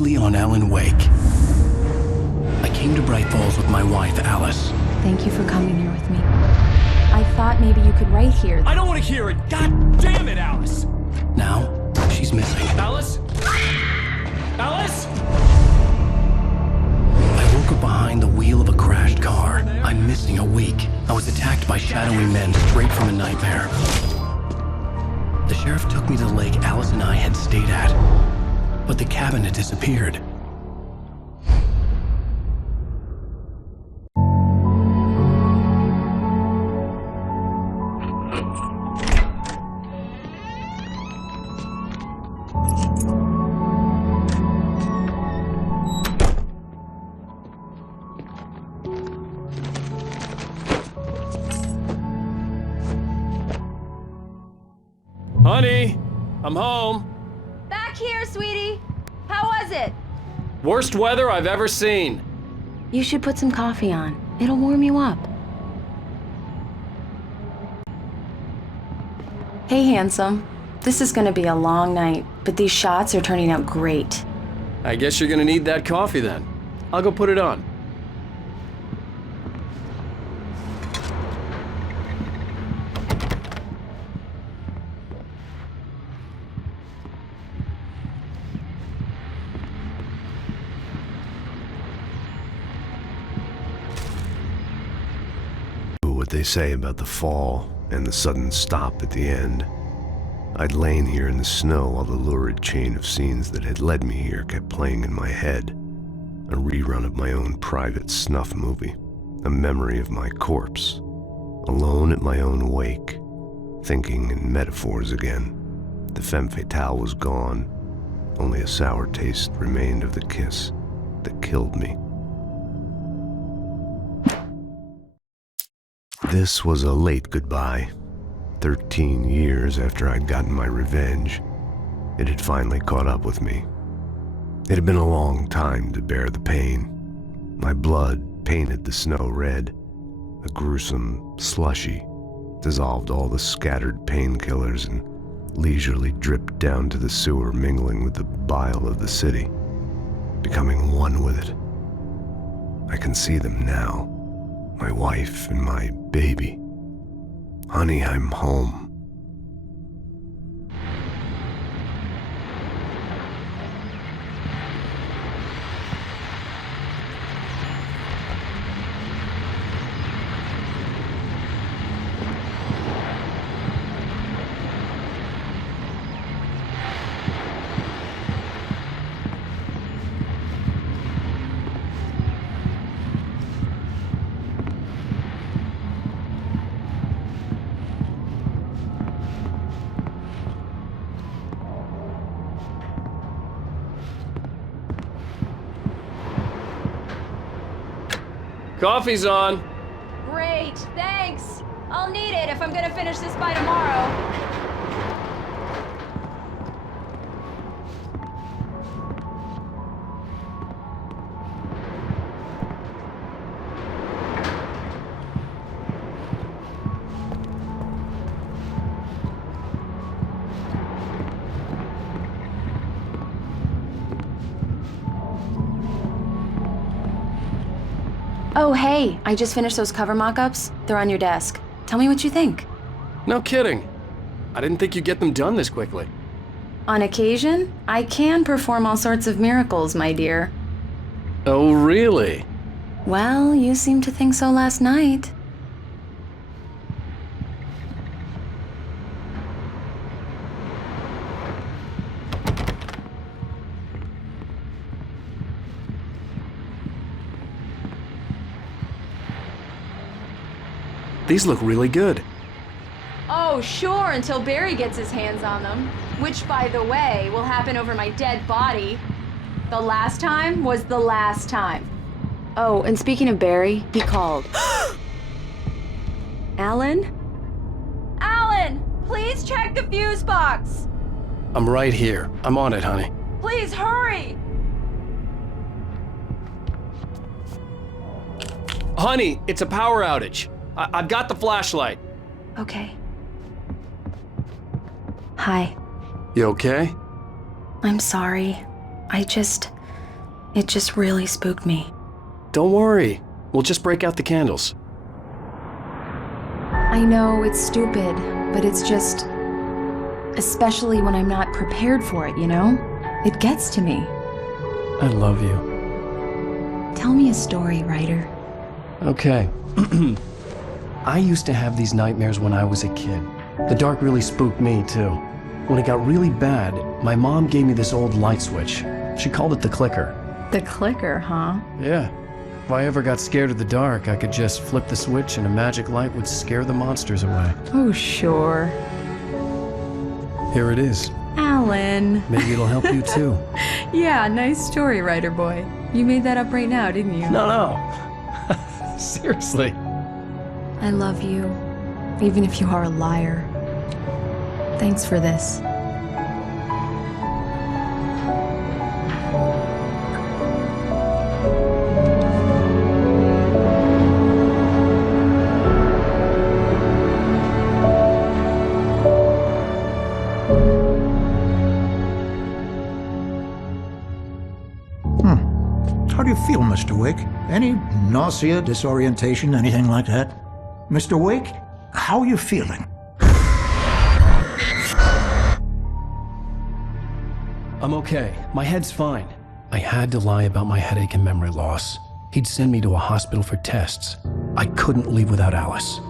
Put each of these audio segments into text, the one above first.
Leslie on Ellen Wake. I came to Bright Falls with my wife, Alice. Thank you for coming here with me. I thought maybe you could write here. I don't want to hear it! God damn it, Alice! Now, she's missing. Alice? Alice? I woke up behind the wheel of a crashed car. I'm missing a week. I was attacked by shadowy men straight from a nightmare. The sheriff took me to the lake Alice and I had stayed at, but the cabin had disappeared. Honey, I'm home. Back here, sweetie. How was it? Worst weather I've ever seen. You should put some coffee on. It'll warm you up. Hey, handsome. This is gonna be a long night, but these shots are turning out great. I guess you're gonna need that coffee then. I'll go put it on. What they say about the fall and the sudden stop at the end. I'd lain here in the snow while the lurid chain of scenes that had led me here kept playing in my head. A rerun of my own private snuff movie, a memory of my corpse, alone at my own wake, thinking in metaphors again. The femme fatale was gone, only a sour taste remained of the kiss that killed me. This was a late goodbye. 13 years after I'd gotten my revenge, it had finally caught up with me. It had been a long time to bear the pain. My blood painted the snow red. A gruesome slushy dissolved all the scattered painkillers and leisurely dripped down to the sewer, mingling with the bile of the city, becoming one with it. I can see them now. My wife and my baby. Honey, I'm home. Coffee's on. Great, thanks. I'll need it if I'm gonna finish this by tomorrow. Oh, hey, I just finished those cover mock-ups. They're on your desk. Tell me what you think. No kidding. I didn't think you'd get them done this quickly. On occasion, I can perform all sorts of miracles, my dear. Oh, really? Well, you seemed to think so last night. These look really good. Oh, sure, until Barry gets his hands on them. Which, by the way, will happen over my dead body. The last time was the last time. Oh, and speaking of Barry, he called. Alan? Alan! Please check the fuse box! I'm right here. I'm on it, honey. Please hurry! Honey, it's a power outage. I've got the flashlight. Okay. Hi. You okay? I'm sorry. It just really spooked me. Don't worry. We'll just break out the candles. I know it's stupid, but it's just... especially when I'm not prepared for it, you know? It gets to me. I love you. Tell me a story, writer. Okay. I used to have these nightmares when I was a kid. The dark really spooked me, too. When it got really bad, my mom gave me this old light switch. She called it the clicker. The clicker, huh? Yeah. If I ever got scared of the dark, I could just flip the switch and a magic light would scare the monsters away. Oh, sure. Here it is. Alan. Maybe it'll help you too. Yeah, nice story, writer boy. You made that up right now, didn't you? No. Seriously. I love you, even if you are a liar. Thanks for this. How do you feel, Mr. Wake? Any nausea, disorientation, anything like that? Mr. Wake, how are you feeling? I'm okay. My head's fine. I had to lie about my headache and memory loss. He'd send me to a hospital for tests. I couldn't leave without Alice.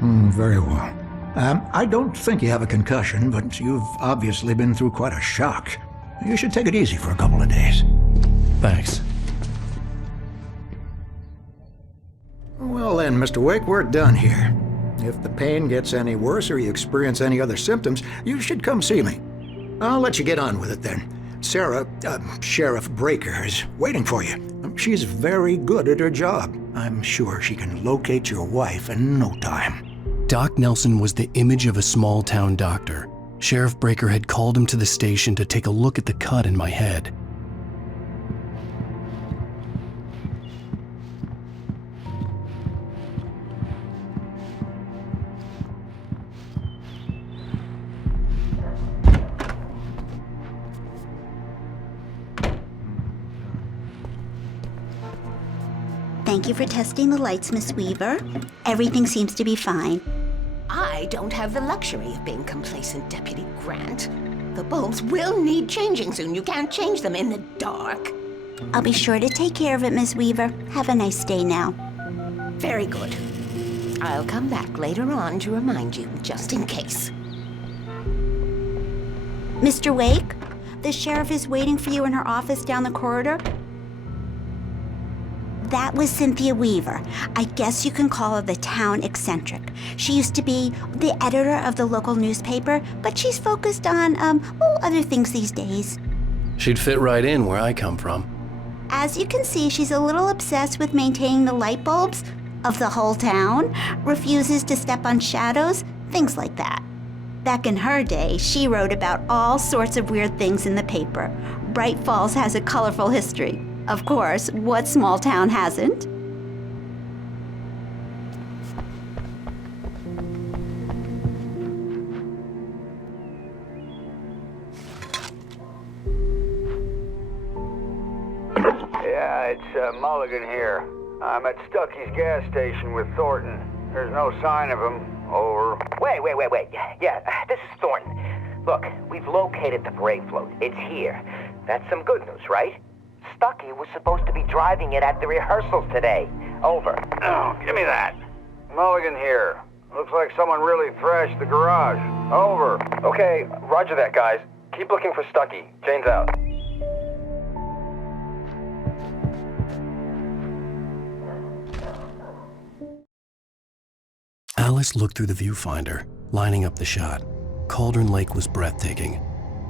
Very well. I don't think you have a concussion, but you've obviously been through quite a shock. You should take it easy for a couple of days. Thanks. Well then, Mr. Wake, we're done here. If the pain gets any worse or you experience any other symptoms, you should come see me. I'll let you get on with it then. Sarah, Sheriff Breaker, is waiting for you. She's very good at her job. I'm sure she can locate your wife in no time. Doc Nelson was the image of a small-town doctor. Sheriff Breaker had called him to the station to take a look at the cut in my head. Thank you for testing the lights, Miss Weaver. Everything seems to be fine. I don't have the luxury of being complacent, Deputy Grant. The bulbs will need changing soon. You can't change them in the dark. I'll be sure to take care of it, Miss Weaver. Have a nice day now. Very good. I'll come back later on to remind you, just in case. Mr. Wake, the sheriff is waiting for you in her office down the corridor. That was Cynthia Weaver. I guess you can call her the town eccentric. She used to be the editor of the local newspaper, but she's focused on, other things these days. She'd fit right in where I come from. As you can see, she's a little obsessed with maintaining the light bulbs of the whole town, refuses to step on shadows, things like that. Back in her day, she wrote about all sorts of weird things in the paper. Bright Falls has a colorful history. Of course, what small town hasn't? Yeah, it's Mulligan here. I'm at Stucky's gas station with Thornton. There's no sign of him. Over. Wait. Yeah, this is Thornton. Look, we've located the brake float. It's here. That's some good news, right? Stucky was supposed to be driving it at the rehearsals today. Over. Oh, give me that. Mulligan here. Looks like someone really thrashed the garage. Over. Okay, roger that, guys. Keep looking for Stucky. Jane's out. Alice looked through the viewfinder, lining up the shot. Cauldron Lake was breathtaking.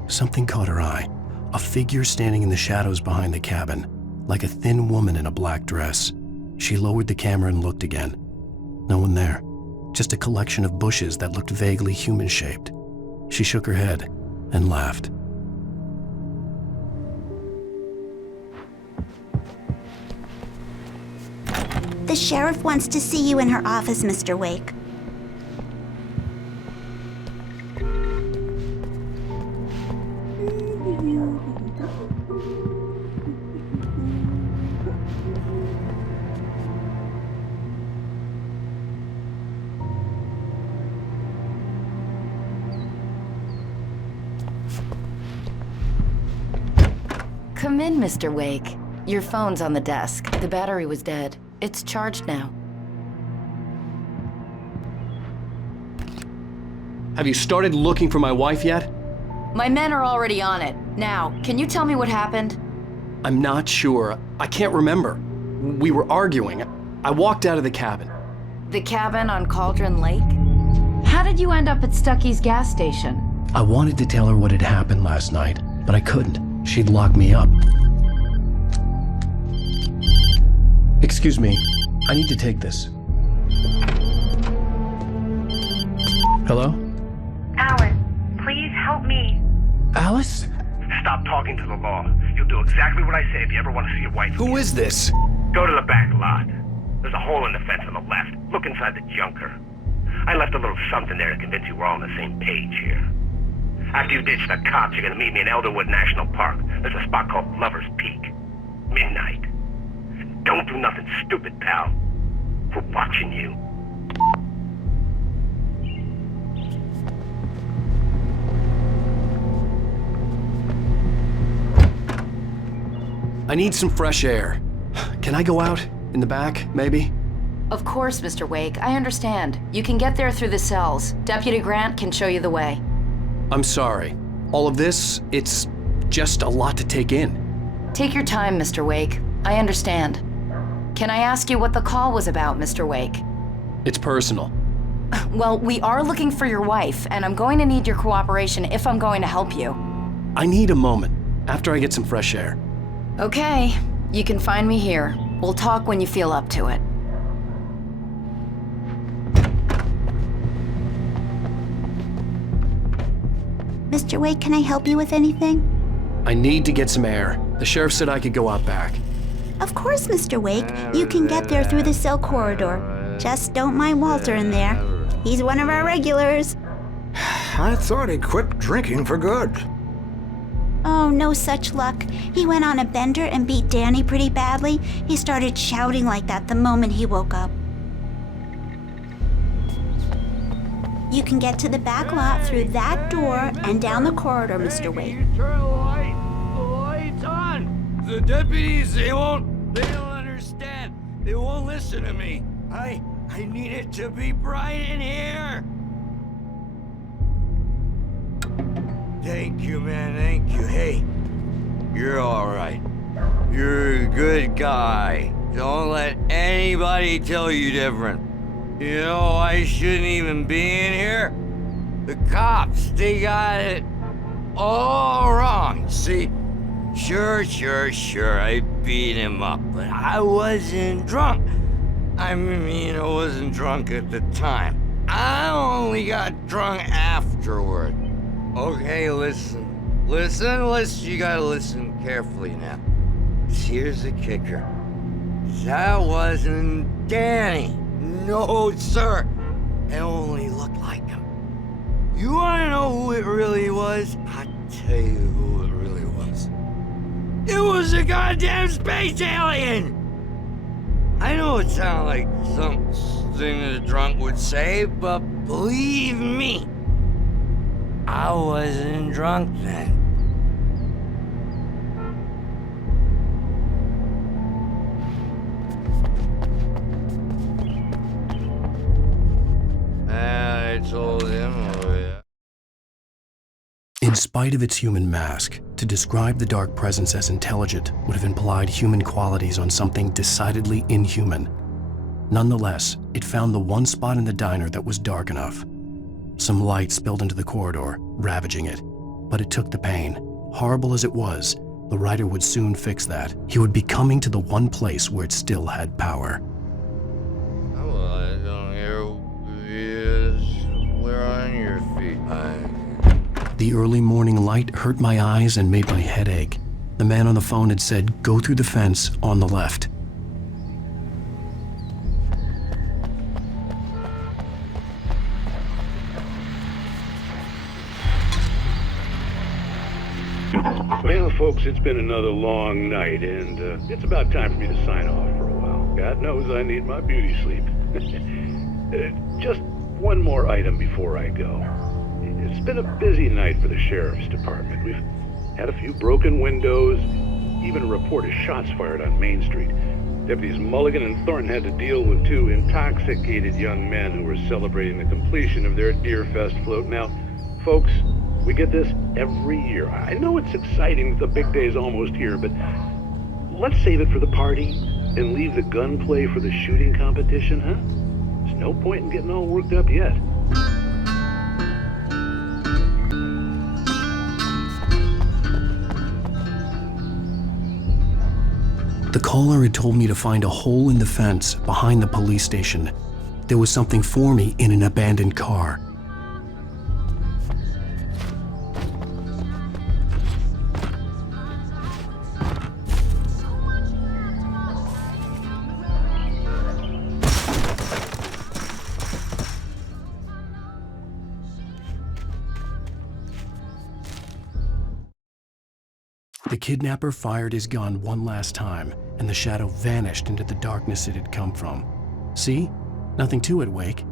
Something caught her eye. A figure standing in the shadows behind the cabin, like a thin woman in a black dress. She lowered the camera and looked again. No one there, just a collection of bushes that looked vaguely human-shaped. She shook her head and laughed. The sheriff wants to see you in her office, Mr. Wake. Come in, Mr. Wake. Your phone's on the desk. The battery was dead. It's charged now. Have you started looking for my wife yet? My men are already on it. Now, can you tell me what happened? I'm not sure. I can't remember. We were arguing. I walked out of the cabin. The cabin on Cauldron Lake? How did you end up at Stucky's gas station? I wanted to tell her what had happened last night, but I couldn't. She'd lock me up. Excuse me. I need to take this. Hello? Alice, please help me. Alice? Stop talking to the law. You'll do exactly what I say if you ever want to see your wife. Who is this? Go to the back lot. There's a hole in the fence on the left. Look inside the junker. I left a little something there to convince you we're all on the same page here. After you ditch the cops, you're gonna meet me in Elderwood National Park. There's a spot called Lover's Peak. Midnight. Don't do nothing stupid, pal. We're watching you. I need some fresh air. Can I go out? In the back, maybe? Of course, Mr. Wake. I understand. You can get there through the cells. Deputy Grant can show you the way. I'm sorry. All of this, it's just a lot to take in. Take your time, Mr. Wake. I understand. Can I ask you what the call was about, Mr. Wake? It's personal. Well, we are looking for your wife, and I'm going to need your cooperation if I'm going to help you. I need a moment, after I get some fresh air. Okay. You can find me here. We'll talk when you feel up to it. Mr. Wake, can I help you with anything? I need to get some air. The sheriff said I could go out back. Of course, Mr. Wake. You can get there through the cell corridor. Just don't mind Walter in there. He's one of our regulars. I thought he quit drinking for good. Oh, no such luck. He went on a bender and beat Danny pretty badly. He started shouting like that the moment he woke up. You can get to the back lot through that door and down the corridor, Mr. Wake. Turn the light's on. The deputies, they don't understand. They won't listen to me. I need it to be bright in here. Thank you, man, thank you. Hey, you're all right. You're a good guy. Don't let anybody tell you different. You know, I shouldn't even be in here. The cops, they got it all wrong. See, sure, I beat him up, but I wasn't drunk. I mean, I wasn't drunk at the time. I only got drunk afterward. Okay, listen, you gotta listen carefully now. Here's the kicker. That wasn't Danny. No, sir. It only looked like him. You wanna know who it really was? I'll tell you who it really was. It was a goddamn space alien! I know it sounds like something a drunk would say, but believe me, I wasn't drunk then. I told him, oh yeah. In spite of its human mask, to describe the dark presence as intelligent would have implied human qualities on something decidedly inhuman. Nonetheless, it found the one spot in the diner that was dark enough. Some light spilled into the corridor, ravaging it. But it took the pain. Horrible as it was, the writer would soon fix that. He would be coming to the one place where it still had power. Well, I don't hear we're on your feet. The early morning light hurt my eyes and made my head ache. The man on the phone had said, "Go through the fence on the left." Well, folks, it's been another long night, and it's about time for me to sign off for a while. God knows I need my beauty sleep. Just one more item before I go. It's been a busy night for the sheriff's department. We've had a few broken windows, even a report of shots fired on Main Street. Deputies Mulligan and Thornton had to deal with two intoxicated young men who were celebrating the completion of their Deerfest float. Now, folks, we get this every year. I know it's exciting that the big day's almost here, but let's save it for the party and leave the gunplay for the shooting competition, huh? There's no point in getting all worked up yet. The caller had told me to find a hole in the fence behind the police station. There was something for me in an abandoned car. The kidnapper fired his gun one last time, and the shadow vanished into the darkness it had come from. See? Nothing to it, Wake.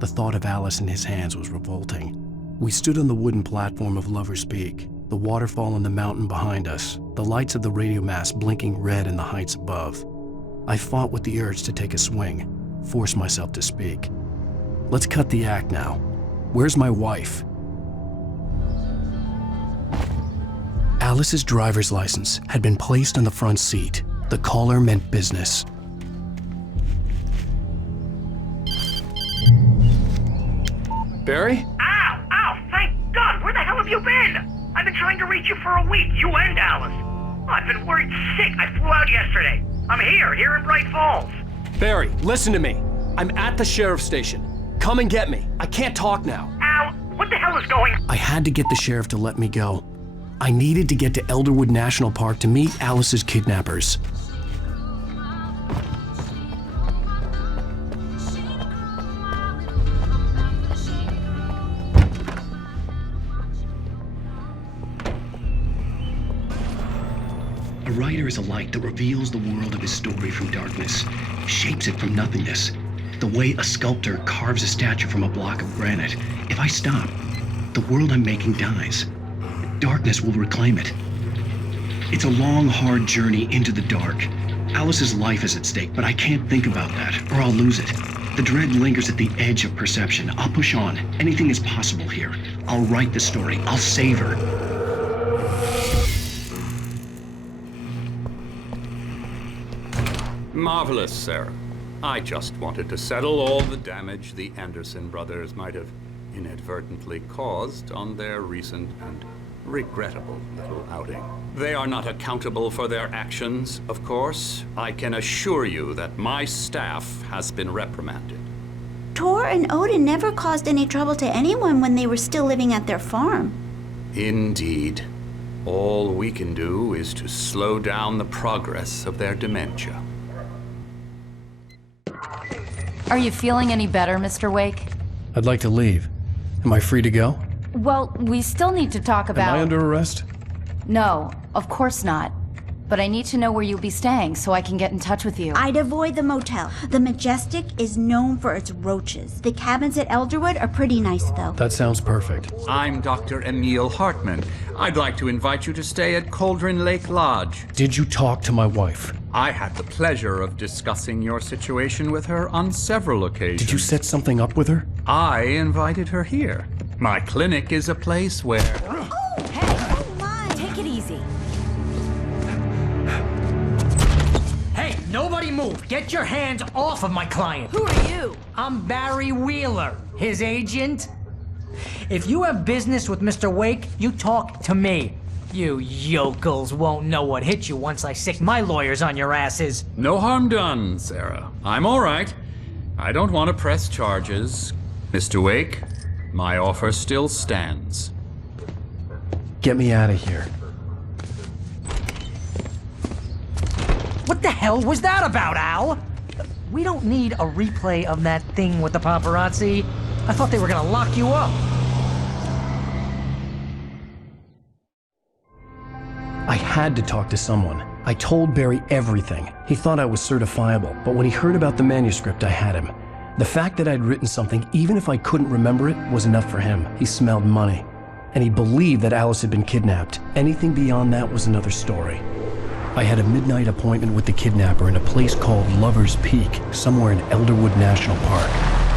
The thought of Alice in his hands was revolting. We stood on the wooden platform of Lover's Peak, the waterfall on the mountain behind us, the lights of the radio mast blinking red in the heights above. I fought with the urge to take a swing, forced myself to speak. Let's cut the act now. Where's my wife? Alice's driver's license had been placed on the front seat. The caller meant business. Barry? Ow! Ow! Thank God! Where the hell have you been? I've been trying to reach you for a week, you and Alice. Oh, I've been worried sick. I flew out yesterday. I'm here in Bright Falls. Barry, listen to me. I'm at the sheriff's station. Come and get me. I can't talk now. Al, what the hell is going on? I had to get the sheriff to let me go. I needed to get to Elderwood National Park to meet Alice's kidnappers. A writer is a light that reveals the world of his story from darkness, shapes it from nothingness. The way a sculptor carves a statue from a block of granite. If I stop, the world I'm making dies. Darkness will reclaim it. It's a long, hard journey into the dark. Alice's life is at stake, but I can't think about that, or I'll lose it. The dread lingers at the edge of perception. I'll push on. Anything is possible here. I'll write the story. I'll save her. Marvelous, Sarah. I just wanted to settle all the damage the Anderson brothers might have inadvertently caused on their recent and regrettable little outing. They are not accountable for their actions, of course. I can assure you that my staff has been reprimanded. Tor and Odin never caused any trouble to anyone when they were still living at their farm. Indeed. All we can do is to slow down the progress of their dementia. Are you feeling any better, Mr. Wake? I'd like to leave. Am I free to go? Well, we still need to talk about... Am I under arrest? No, of course not. But I need to know where you'll be staying so I can get in touch with you. I'd avoid the motel. The Majestic is known for its roaches. The cabins at Elderwood are pretty nice, though. That sounds perfect. I'm Dr. Emil Hartman. I'd like to invite you to stay at Cauldron Lake Lodge. Did you talk to my wife? I had the pleasure of discussing your situation with her on several occasions. Did you set something up with her? I invited her here. My clinic is a place where... Oh, hey! Oh, my! Take it easy. Hey, nobody move! Get your hands off of my client! Who are you? I'm Barry Wheeler, his agent. If you have business with Mr. Wake, you talk to me. You yokels won't know what hit you once I sick my lawyers on your asses. No harm done, Sarah. I'm all right. I don't want to press charges. Mr. Wake, my offer still stands. Get me out of here. What the hell was that about, Al? We don't need a replay of that thing with the paparazzi. I thought they were gonna lock you up. I had to talk to someone. I told Barry everything. He thought I was certifiable, but when he heard about the manuscript, I had him. The fact that I'd written something, even if I couldn't remember it, was enough for him. He smelled money. And he believed that Alice had been kidnapped. Anything beyond that was another story. I had a midnight appointment with the kidnapper in a place called Lover's Peak, somewhere in Elderwood National Park.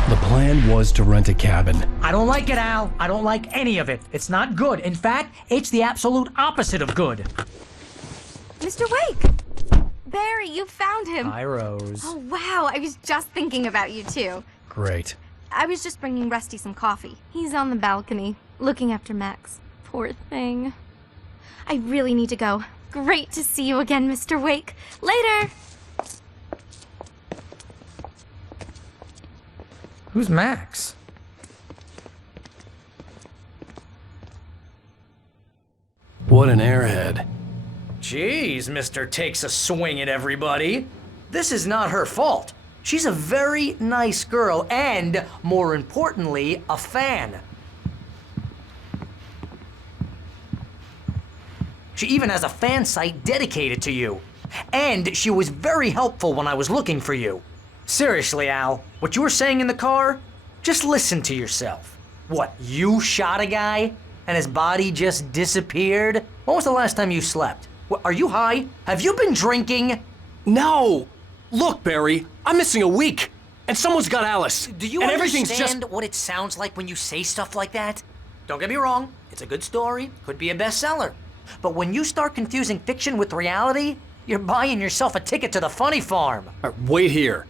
The plan was to rent a cabin. I don't like it, Al. I don't like any of it. It's not good. In fact, it's the absolute opposite of good. Mr. Wake! Barry, you found him. Hi, Rose. Oh, wow. I was just thinking about you, too. Great. I was just bringing Rusty some coffee. He's on the balcony, looking after Max. Poor thing. I really need to go. Great to see you again, Mr. Wake. Later! Who's Max? What an airhead. Jeez, Mr. Takes a swing at everybody. This is not her fault. She's a very nice girl and, more importantly, a fan. She even has a fan site dedicated to you. And she was very helpful when I was looking for you. Seriously, Al, what you were saying in the car? Just listen to yourself. What, you shot a guy and his body just disappeared? When was the last time you slept? What, are you high? Have you been drinking? No! Look, Barry, I'm missing a week, and someone's got Alice. Do you and understand what it sounds like when you say stuff like that? Don't get me wrong, it's a good story, could be a bestseller. But when you start confusing fiction with reality, you're buying yourself a ticket to the funny farm. All right, wait here.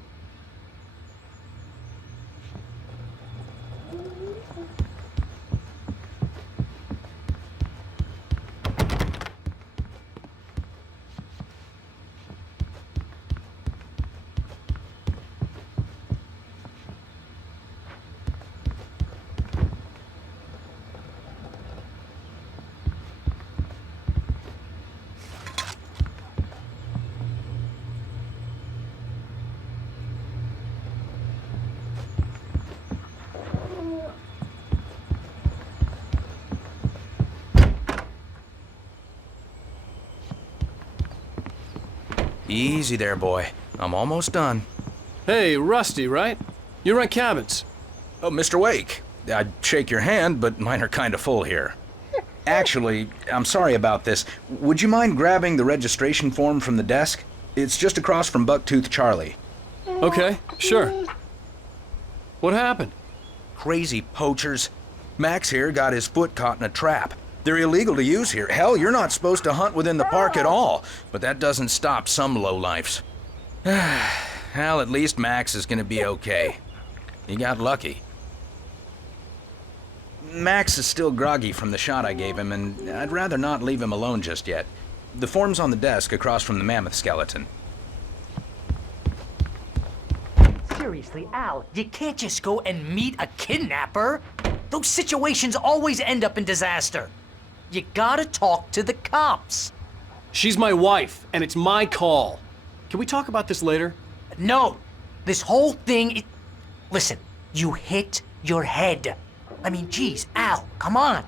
Easy there, boy. I'm almost done. Hey, Rusty, right? You rent cabins. Oh, Mr. Wake. I'd shake your hand, but mine are kind of full here. Actually, I'm sorry about this. Would you mind grabbing the registration form from the desk? It's just across from Bucktooth Charlie. Okay, sure. What happened? Crazy poachers. Max here got his foot caught in a trap. They're illegal to use here. Hell, you're not supposed to hunt within the park at all. But that doesn't stop some lowlifes. Well, at least Max is gonna be okay. He got lucky. Max is still groggy from the shot I gave him, and I'd rather not leave him alone just yet. The form's on the desk across from the mammoth skeleton. Seriously, Al, you can't just go and meet a kidnapper. Those situations always end up in disaster. You gotta talk to the cops. She's my wife, and it's my call. Can we talk about this later? No, this whole thing, listen, you hit your head. I mean, geez, Al, come on.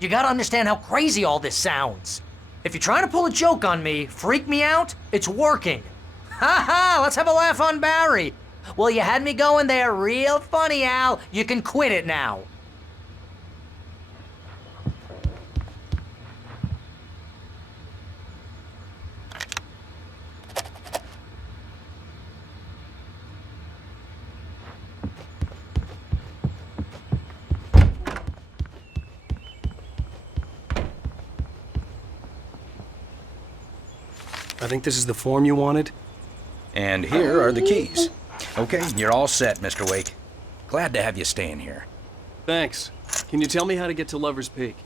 You gotta understand how crazy all this sounds. If you're trying to pull a joke on me, freak me out, it's working. Ha ha, let's have a laugh on Barry. Well, you had me going there real funny, Al. You can quit it now. I think this is the form you wanted. And here are the keys. Okay, you're all set, Mr. Wake. Glad to have you staying here. Thanks. Can you tell me how to get to Lover's Peak?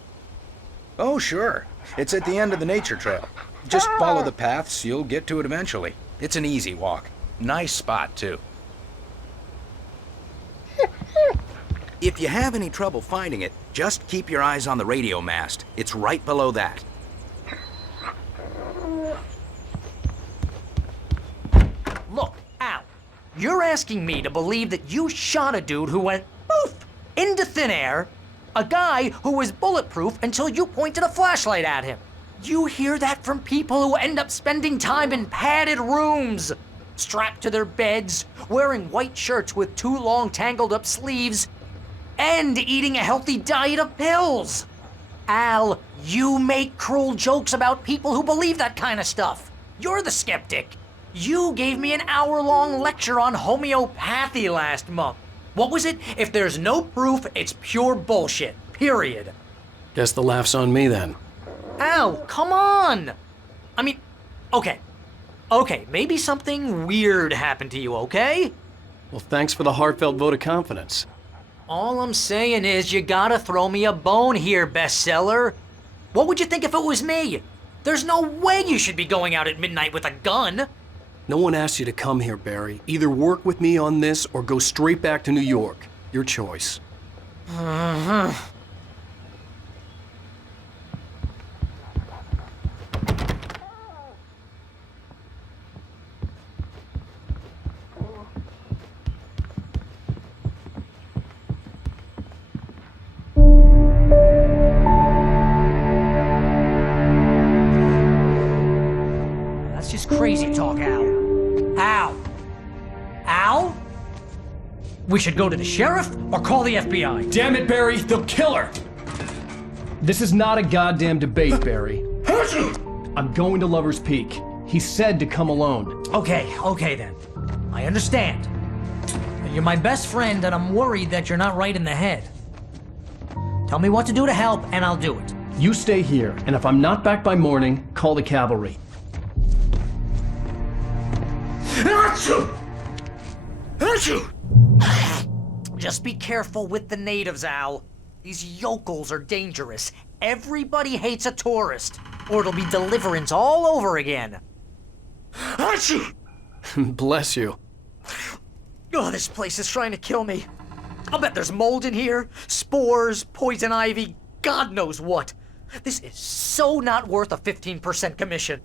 Oh, sure. It's at the end of the nature trail. Just follow the paths, you'll get to it eventually. It's an easy walk. Nice spot, too. If you have any trouble finding it, just keep your eyes on the radio mast. It's right below that. Look, Al, you're asking me to believe that you shot a dude who went poof into thin air, a guy who was bulletproof until you pointed a flashlight at him. You hear that from people who end up spending time in padded rooms, strapped to their beds, wearing white shirts with too long tangled up sleeves, and eating a healthy diet of pills. Al, you make cruel jokes about people who believe that kind of stuff. You're the skeptic. You gave me an hour-long lecture on homeopathy last month. What was it? If there's no proof, it's pure bullshit. Period. Guess the laugh's on me then. Al, come on! I mean, okay. Okay, maybe something weird happened to you, okay? Well, thanks for the heartfelt vote of confidence. All I'm saying is you gotta throw me a bone here, bestseller. What would you think if it was me? There's no way you should be going out at midnight with a gun. No one asked you to come here, Barry. Either work with me on this or go straight back to New York. Your choice. That's just crazy talk, Al. Al? Al? We should go to the sheriff or call the FBI. Damn it, Barry, they'll kill her! This is not a goddamn debate, Barry. I'm going to Lover's Peak. He said to come alone. Okay then. I understand. You're my best friend and I'm worried that you're not right in the head. Tell me what to do to help and I'll do it. You stay here, and if I'm not back by morning, call the cavalry. Just be careful with the natives, Al. These yokels are dangerous. Everybody hates a tourist, or it'll be Deliverance all over again. Bless you. Oh, this place is trying to kill me. I'll bet there's mold in here, spores, poison ivy, God knows what. This is so not worth a 15% commission.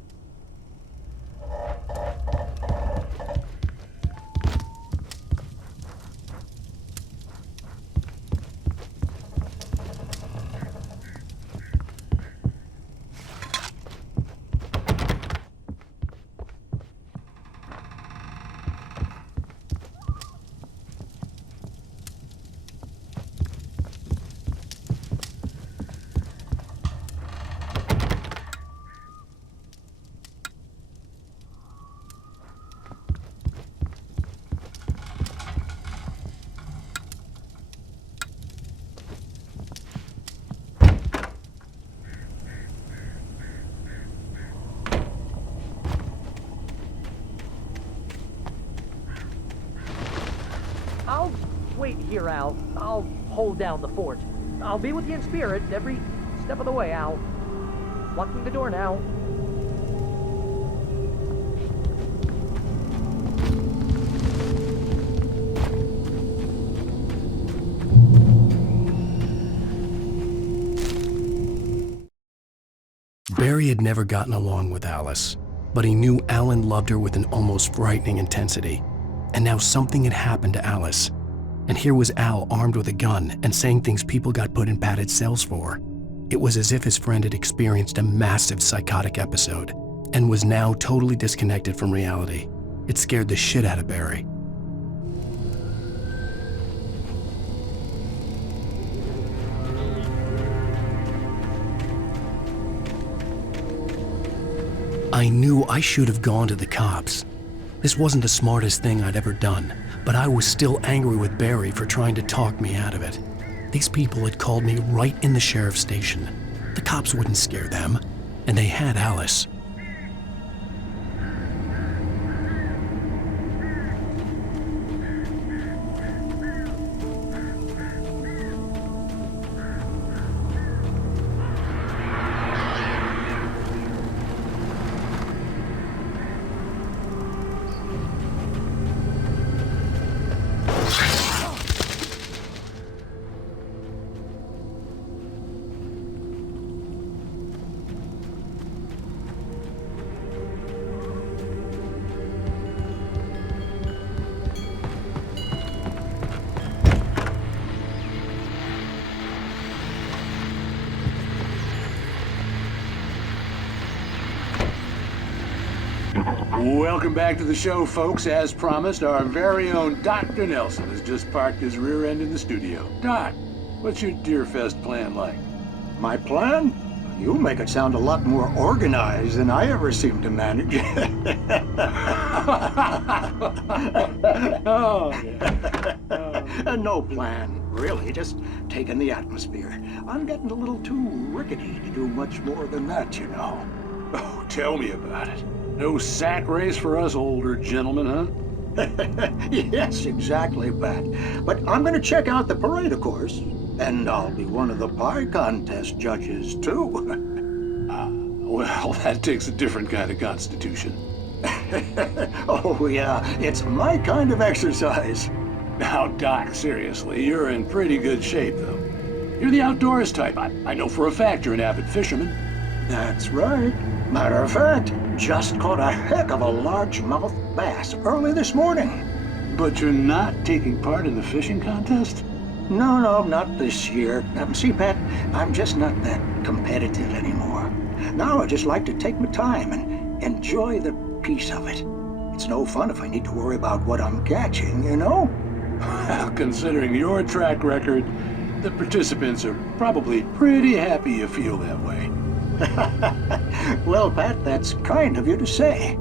I'll wait here, Al. I'll hold down the fort. I'll be with you in spirit every step of the way, Al. Locking the door now. Barry had never gotten along with Alice, but he knew Alan loved her with an almost frightening intensity. And now something had happened to Alice. And here was Al armed with a gun and saying things people got put in padded cells for. It was as if his friend had experienced a massive psychotic episode and was now totally disconnected from reality. It scared the shit out of Barry. I knew I should have gone to the cops. This wasn't the smartest thing I'd ever done, but I was still angry with Barry for trying to talk me out of it. These people had called me right in the sheriff's station. The cops wouldn't scare them, and they had Alice. Welcome back to the show, folks. As promised, our very own Dr. Nelson has just parked his rear end in the studio. Doc, what's your Deerfest plan like? My plan? You make it sound a lot more organized than I ever seem to manage. Oh, yeah. No plan, really, just taking the atmosphere. I'm getting a little too rickety to do much more than that, you know. Oh, tell me about it. No sack race for us older gentlemen, huh? Yes, exactly, Pat. But I'm going to check out the parade, of course. And I'll be one of the pie contest judges, too. Well, that takes a different kind of constitution. Oh, yeah, it's my kind of exercise. Now, Doc, seriously, you're in pretty good shape, though. You're the outdoors type. I know for a fact you're an avid fisherman. That's right. Matter of fact, just caught a heck of a largemouth bass early this morning. But you're not taking part in the fishing contest? No, not this year. See, Pat, I'm just not that competitive anymore. Now I just like to take my time and enjoy the peace of it. It's no fun if I need to worry about what I'm catching, you know? Well, considering your track record, the participants are probably pretty happy you feel that way. Well, Pat, that's kind of you to say.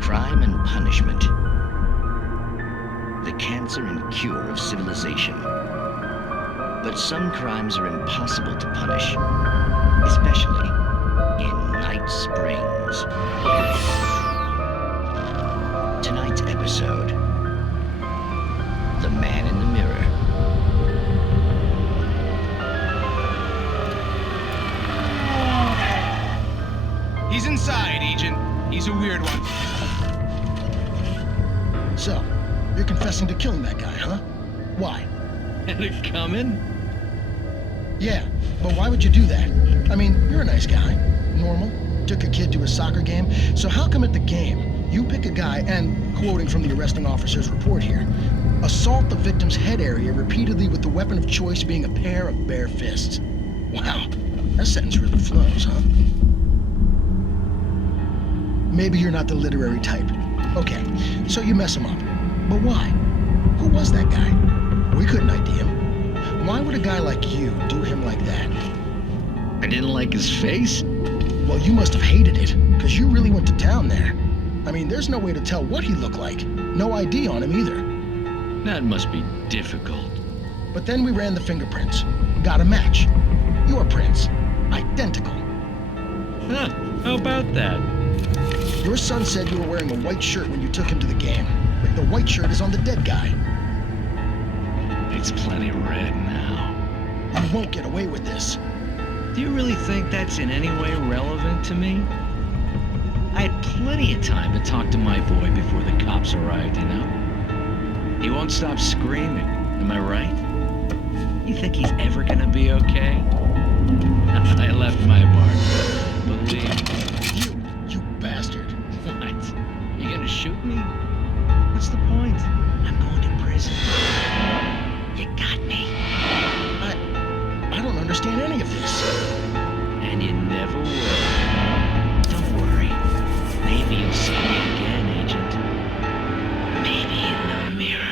Crime and punishment. The cancer and cure of civilization. But some crimes are impossible to punish, especially in Night Springs. Tonight's episode, The Man in the Mirror. He's inside, Agent. He's a weird one. So, you're confessing to killing that guy, huh? Why? And it coming? Yeah, but why would you do that? I mean, you're a nice guy. Normal. Took a kid to a soccer game. So how come at the game, you pick a guy and, quoting from the arresting officer's report here, assault the victim's head area repeatedly with the weapon of choice being a pair of bare fists? Wow, that sentence really flows, huh? Maybe you're not the literary type. Okay, so you mess him up. But why? Who was that guy? We couldn't ID him. Why would a guy like you do him like that? I didn't like his face? Well, you must have hated it, because you really went to town there. I mean, there's no way to tell what he looked like. No ID on him either. That must be difficult. But then we ran the fingerprints. Got a match. Your prints. Identical. Huh, how about that? Your son said you were wearing a white shirt when you took him to the game. But the white shirt is on the dead guy. It's plenty red now. You won't get away with this. Do you really think that's in any way relevant to me? I had plenty of time to talk to my boy before the cops arrived, you know? He won't stop screaming, am I right? You think he's ever gonna be okay? I left my mark. Believe me. You bastard. What? You gonna shoot me? What's the point? I'm going to prison. You got me. I don't understand any of this. And you never will. Don't worry. Maybe you'll see me again, Agent. Maybe in the mirror.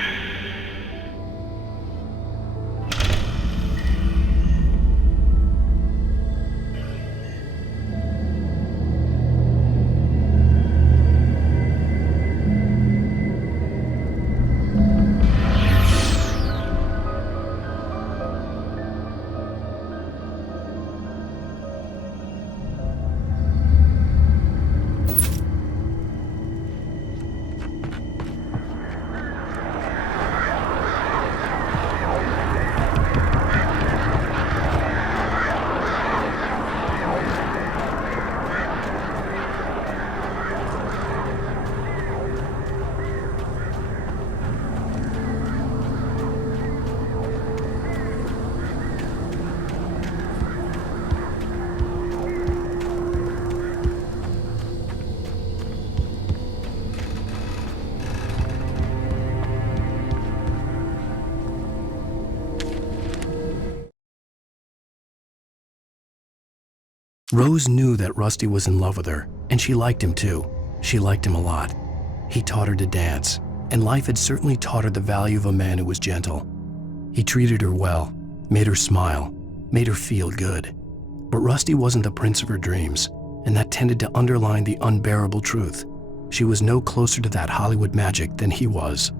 Rose knew that Rusty was in love with her, and she liked him too. She liked him a lot. He taught her to dance, and life had certainly taught her the value of a man who was gentle. He treated her well, made her smile, made her feel good. But Rusty wasn't the prince of her dreams, and that tended to underline the unbearable truth. She was no closer to that Hollywood magic than he was.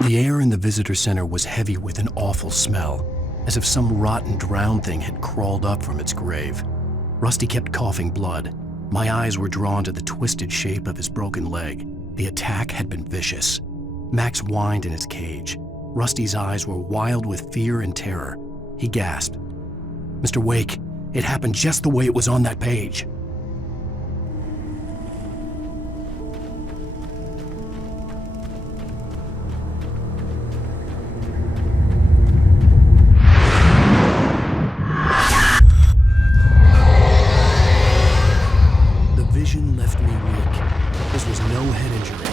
The air in the visitor center was heavy with an awful smell, as if some rotten drowned thing had crawled up from its grave. Rusty kept coughing blood. My eyes were drawn to the twisted shape of his broken leg. The attack had been vicious. Max whined in his cage. Rusty's eyes were wild with fear and terror. He gasped, "Mr. Wake, it happened just the way it was on that page." Vision left me weak. This was no head injury.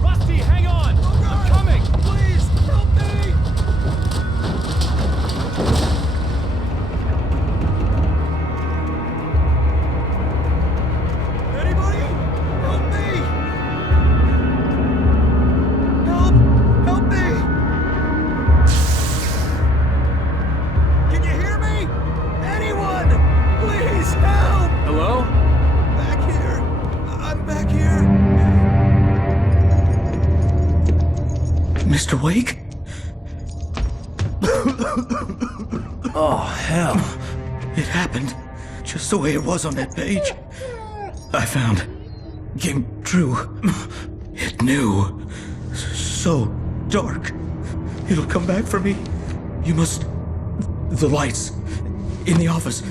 Rusty, hang on! I'm coming! Please, help me! Anybody? Help me! Help me! Can you hear me? Anyone? Please help! Hello? Back here. I'm back here. Mr. Wake? Oh, hell. It happened just the way it was on that page. I found. Came true. It knew. So dark. It'll come back for me. You must... The lights. In the office.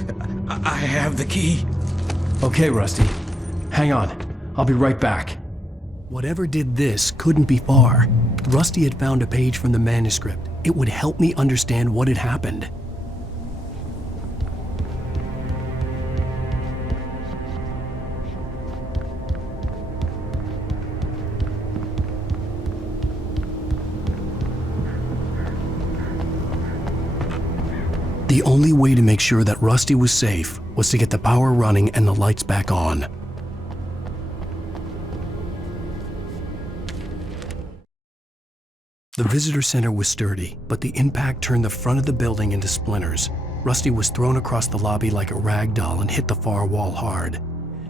I have the key. Okay, Rusty. Hang on. I'll be right back. Whatever did this couldn't be far. Rusty had found a page from the manuscript. It would help me understand what had happened. The only way to make sure that Rusty was safe was to get the power running and the lights back on. The visitor center was sturdy, but the impact turned the front of the building into splinters. Rusty was thrown across the lobby like a rag doll and hit the far wall hard.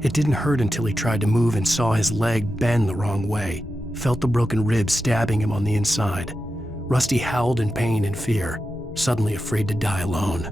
It didn't hurt until he tried to move and saw his leg bend the wrong way, felt the broken ribs stabbing him on the inside. Rusty howled in pain and fear, suddenly afraid to die alone.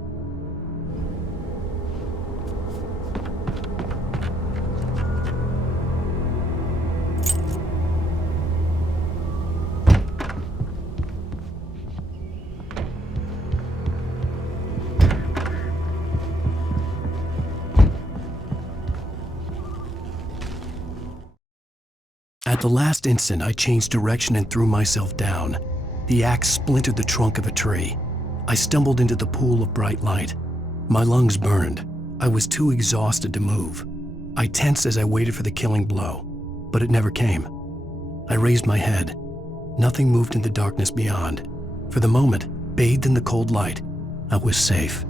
At the last instant, I changed direction and threw myself down. The axe splintered the trunk of a tree. I stumbled into the pool of bright light. My lungs burned. I was too exhausted to move. I tensed as I waited for the killing blow, but it never came. I raised my head. Nothing moved in the darkness beyond. For the moment, bathed in the cold light, I was safe.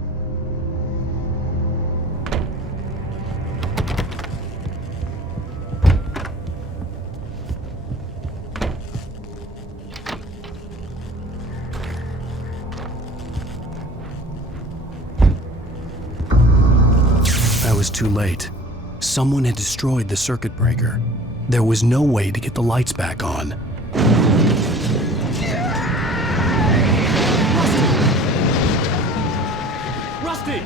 I was too late. Someone had destroyed the circuit breaker. There was no way to get the lights back on. Rusty!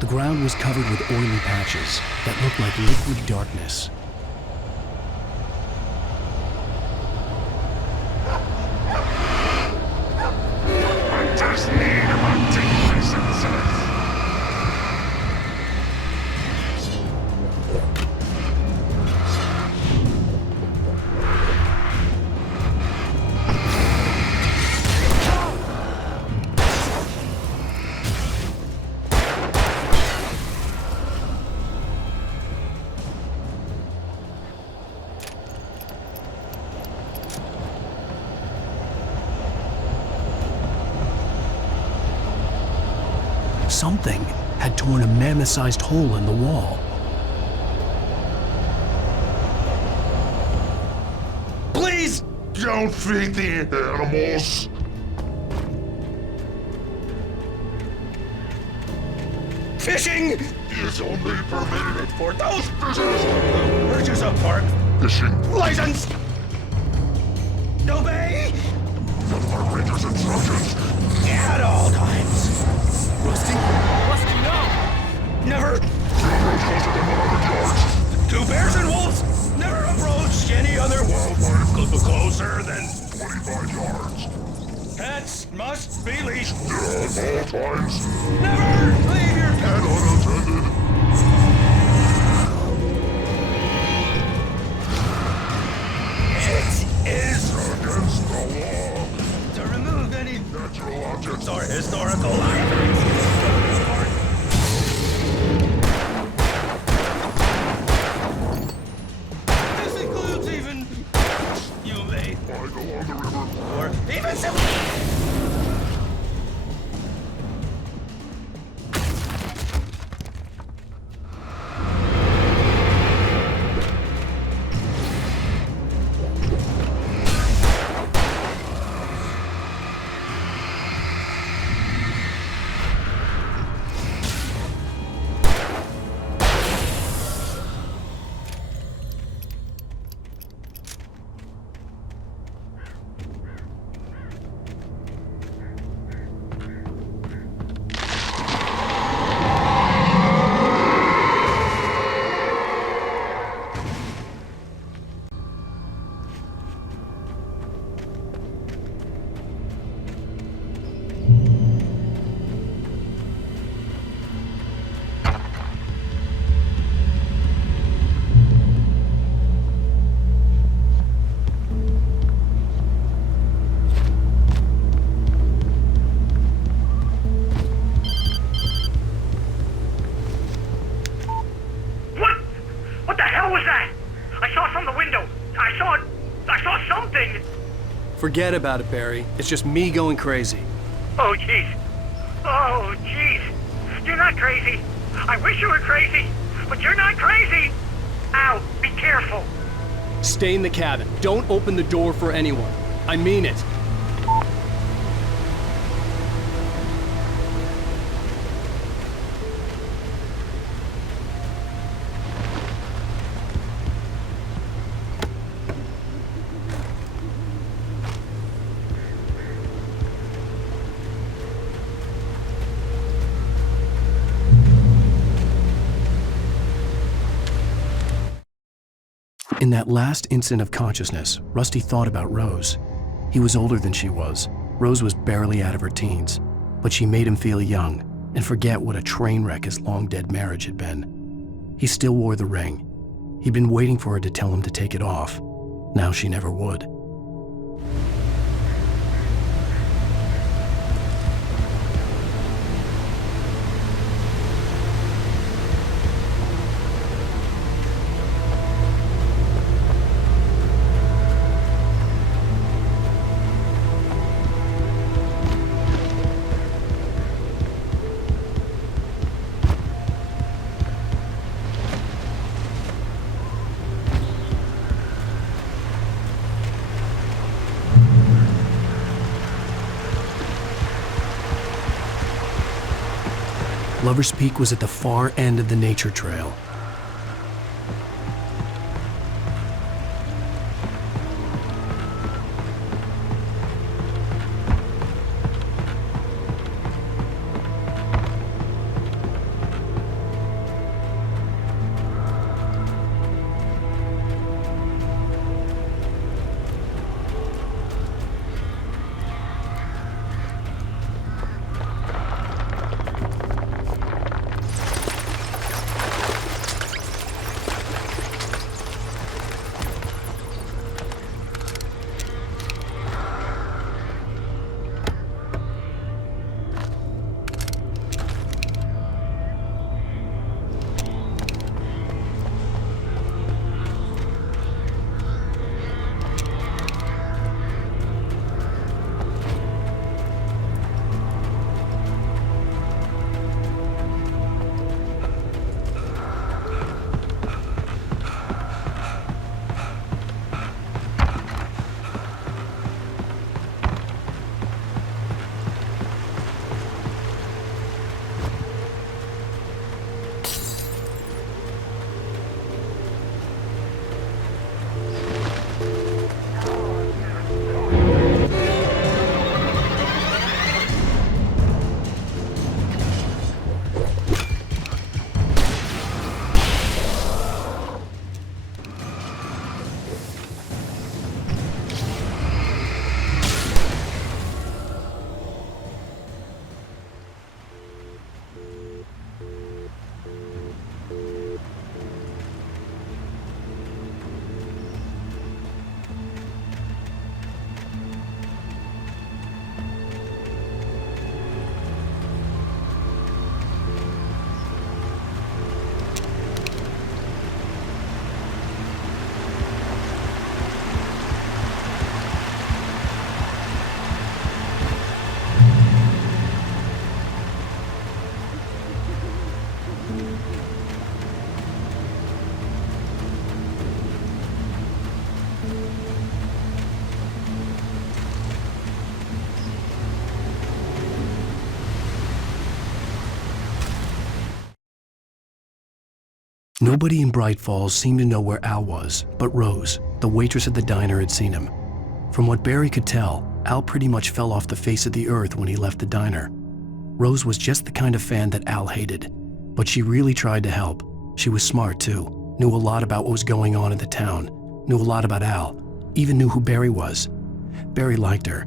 The ground was covered with oily patches that looked like liquid darkness. Something had torn a mammoth-sized hole in the wall. Please don't feed the animals. Fishing is only permitted for those who purchase a park fishing license. Obey the ranger's instructions at all times. Rusty? Rusty, no! Never. Two bears and wolves never approached any other wildlife closer than 25 yards. Pets must be leashed. At all times. Never leave your pet unattended. It is against the law to remove any natural objects or historical items. This includes even you may I go on the river or even simply. Forget about it, Barry. It's just me going crazy. Oh, jeez. Oh, jeez. You're not crazy. I wish you were crazy, but you're not crazy. Ow, be careful. Stay in the cabin. Don't open the door for anyone. I mean it. In that last instant of consciousness, Rusty thought about Rose. He was older than she was. Rose was barely out of her teens, but she made him feel young. and forget what a train wreck his long-dead marriage had been. He still wore the ring. He'd been waiting for her to tell him to take it off. Now she never would. Lover's Peak was at the far end of the nature trail. Nobody in Bright Falls seemed to know where Al was, but Rose, the waitress at the diner, had seen him. From what Barry could tell, Al pretty much fell off the face of the earth when he left the diner. Rose was just the kind of fan that Al hated, but she really tried to help. She was smart too, knew a lot about what was going on in the town, knew a lot about Al, even knew who Barry was. Barry liked her.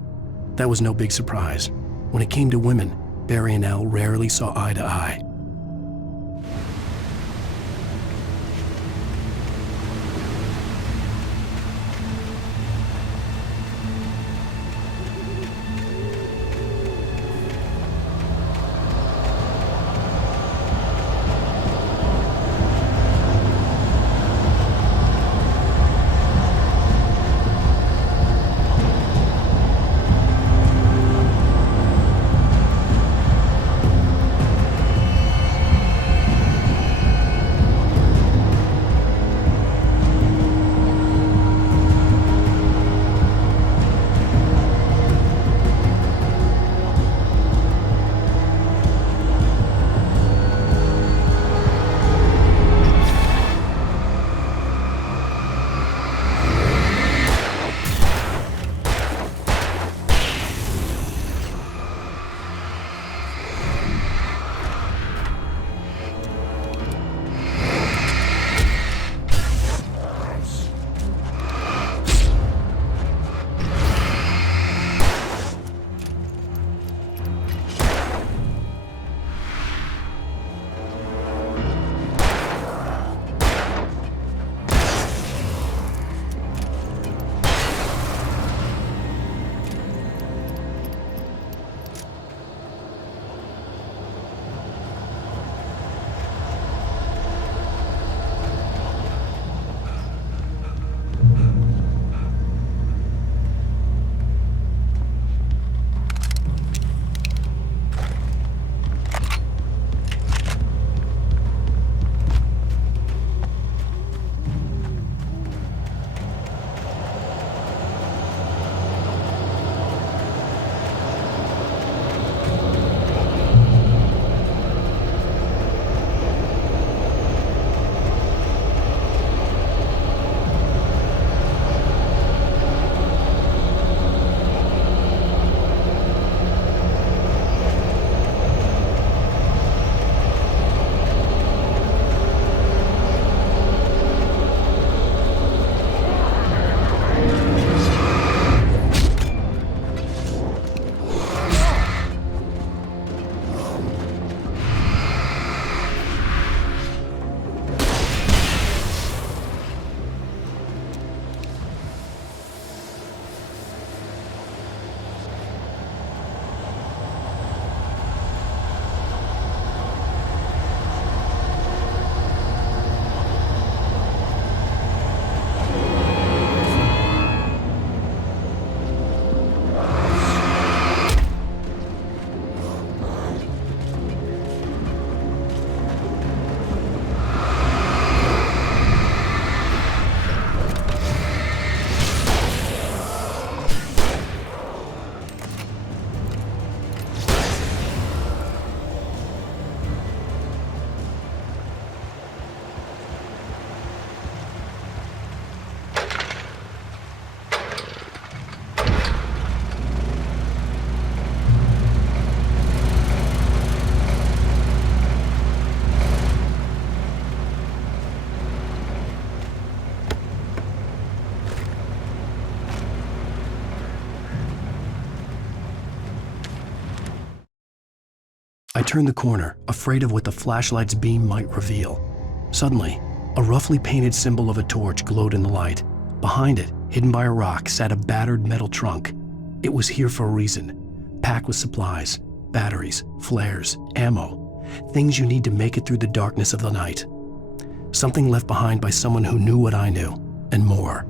That was no big surprise. When it came to women, Barry and Al rarely saw eye to eye. I turned the corner, afraid of what the flashlight's beam might reveal. Suddenly, a roughly painted symbol of a torch glowed in the light. Behind it, hidden by a rock, sat a battered metal trunk. It was here for a reason, packed with supplies, batteries, flares, ammo, things you need to make it through the darkness of the night. Something left behind by someone who knew what I knew, and more.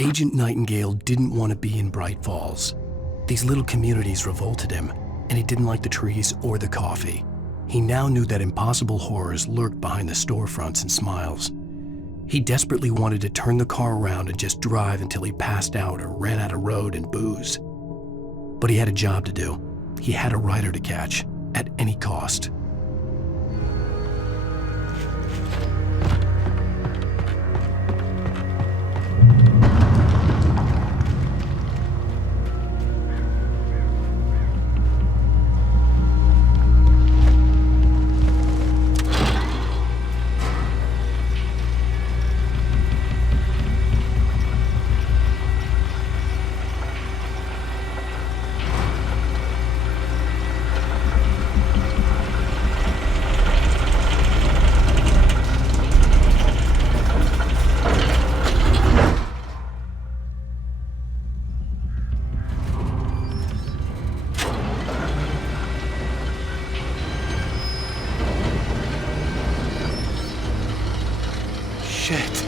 Agent Nightingale didn't want to be in Bright Falls. These little communities revolted him, and he didn't like the trees or the coffee. He now knew that impossible horrors lurked behind the storefronts and smiles. He desperately wanted to turn the car around and just drive until he passed out or ran out of road and booze. But he had a job to do. He had a rider to catch, at any cost. Shit.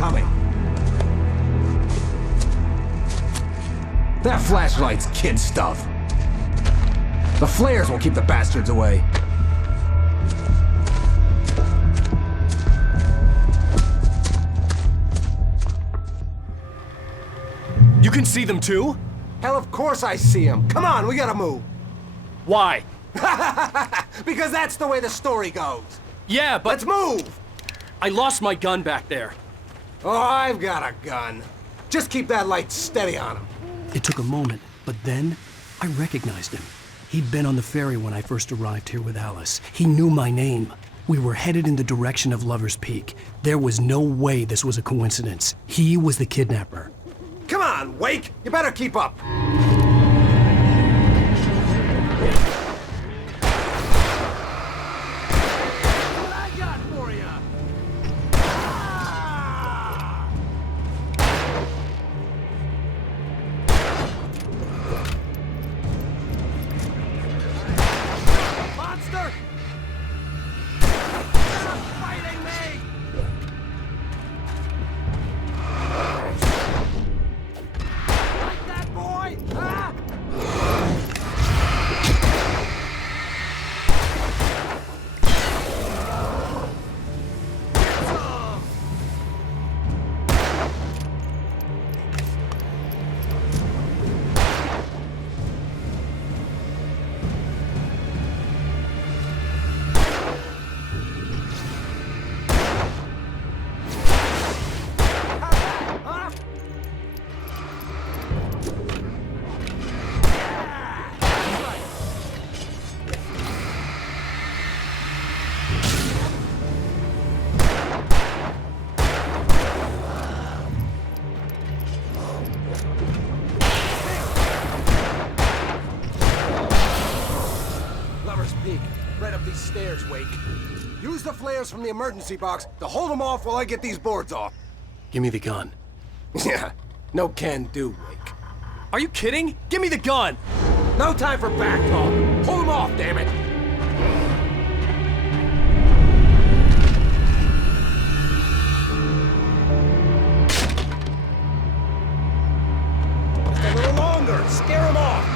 coming. That flashlight's kid stuff. The flares will keep the bastards away. You can see them too? Hell, of course I see them. Come on, we gotta move. Why? Because that's the way the story goes. Yeah, but... Let's move! I lost my gun back there. Oh, I've got a gun. Just keep that light steady on him. It took a moment, but then I recognized him. He'd been on the ferry when I first arrived here with Alice. He knew my name. We were headed in the direction of Lover's Peak. There was no way this was a coincidence. He was the kidnapper. Come on, Wake! You better keep up. Stairs, Wake. Use the flares from the emergency box to hold them off while I get these boards off. Give me the gun. Yeah, no can do, Wake. Are you kidding? Give me the gun! No time for back talk. Hold them off, damn it! Just a little longer. Scare them off.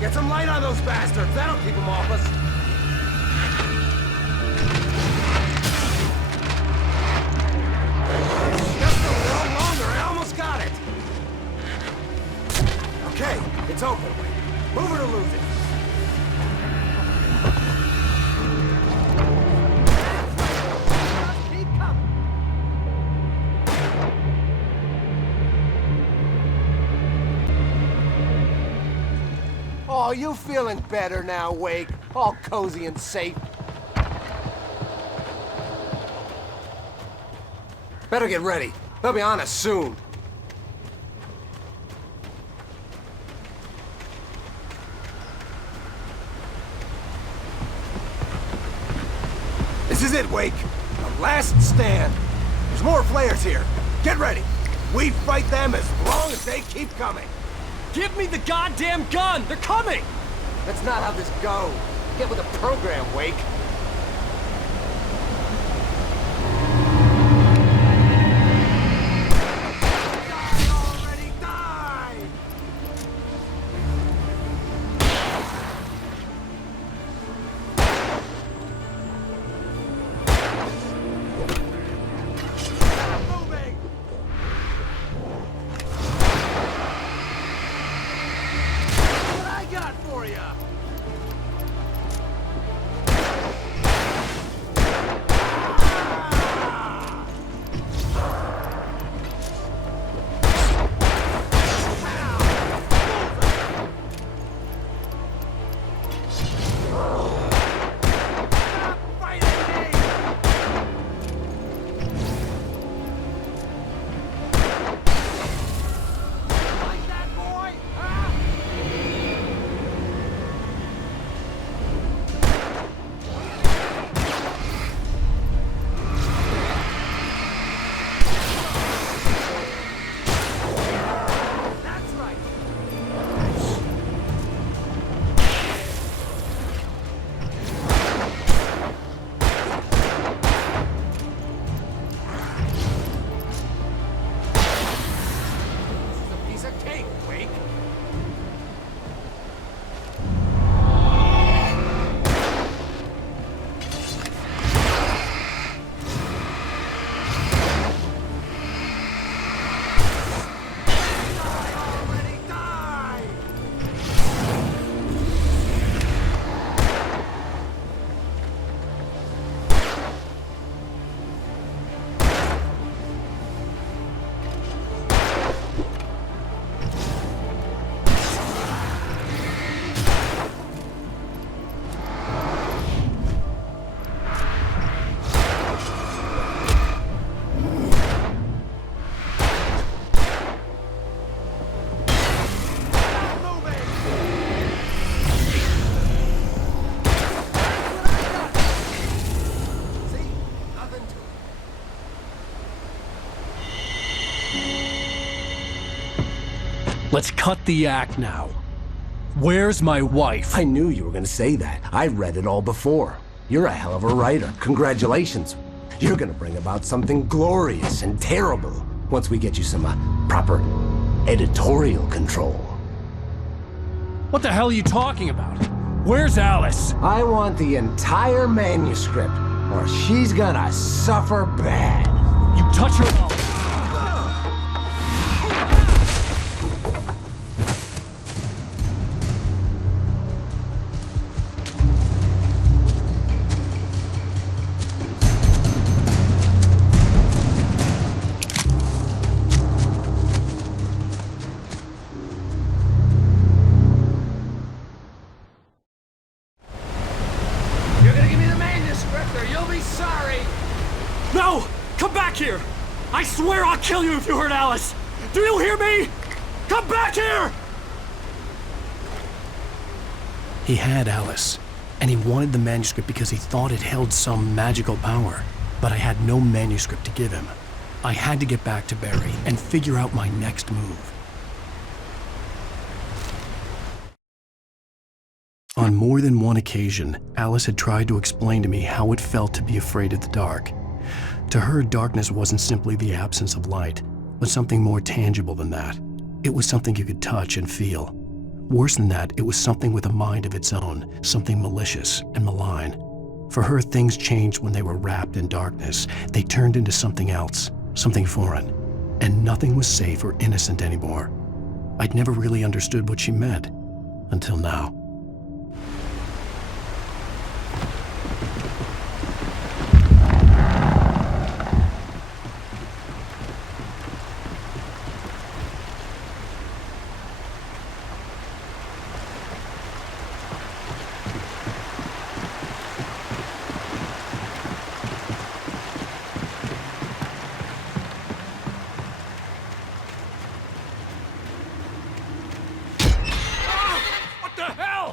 Get some light on those bastards. That'll keep them off us. Just a little longer. I almost got it. Okay, it's open. Move it or lose it. Keep coming. Oh, you feeling better now, Wake? All cozy and safe. Better get ready. They'll be on us soon. This is it, Wake. The last stand. There's more flares here. Get ready. We fight them as long as they keep coming. Give me the goddamn gun! They're coming! That's not how this goes. Get with the program, Wake. Die already, die! Moving! What I got for you? Let's cut the act now. Where's my wife? I knew you were gonna say that. I read it all before. You're a hell of a writer. Congratulations. You're gonna bring about something glorious and terrible once we get you some proper editorial control. What the hell are you talking about? Where's Alice? I want the entire manuscript, or she's gonna suffer bad. You touch her... No! Come back here! I swear I'll kill you if you hurt Alice! Do you hear me? Come back here! He had Alice, and he wanted the manuscript because he thought it held some magical power. But I had no manuscript to give him. I had to get back to Barry and figure out my next move. On more than one occasion, Alice had tried to explain to me how it felt to be afraid of the dark. To her, darkness wasn't simply the absence of light, but something more tangible than that. It was something you could touch and feel. Worse than that, it was something with a mind of its own, something malicious and malign. For her, things changed when they were wrapped in darkness. They turned into something else, something foreign, and nothing was safe or innocent anymore. I'd never really understood what she meant, until now. What the hell?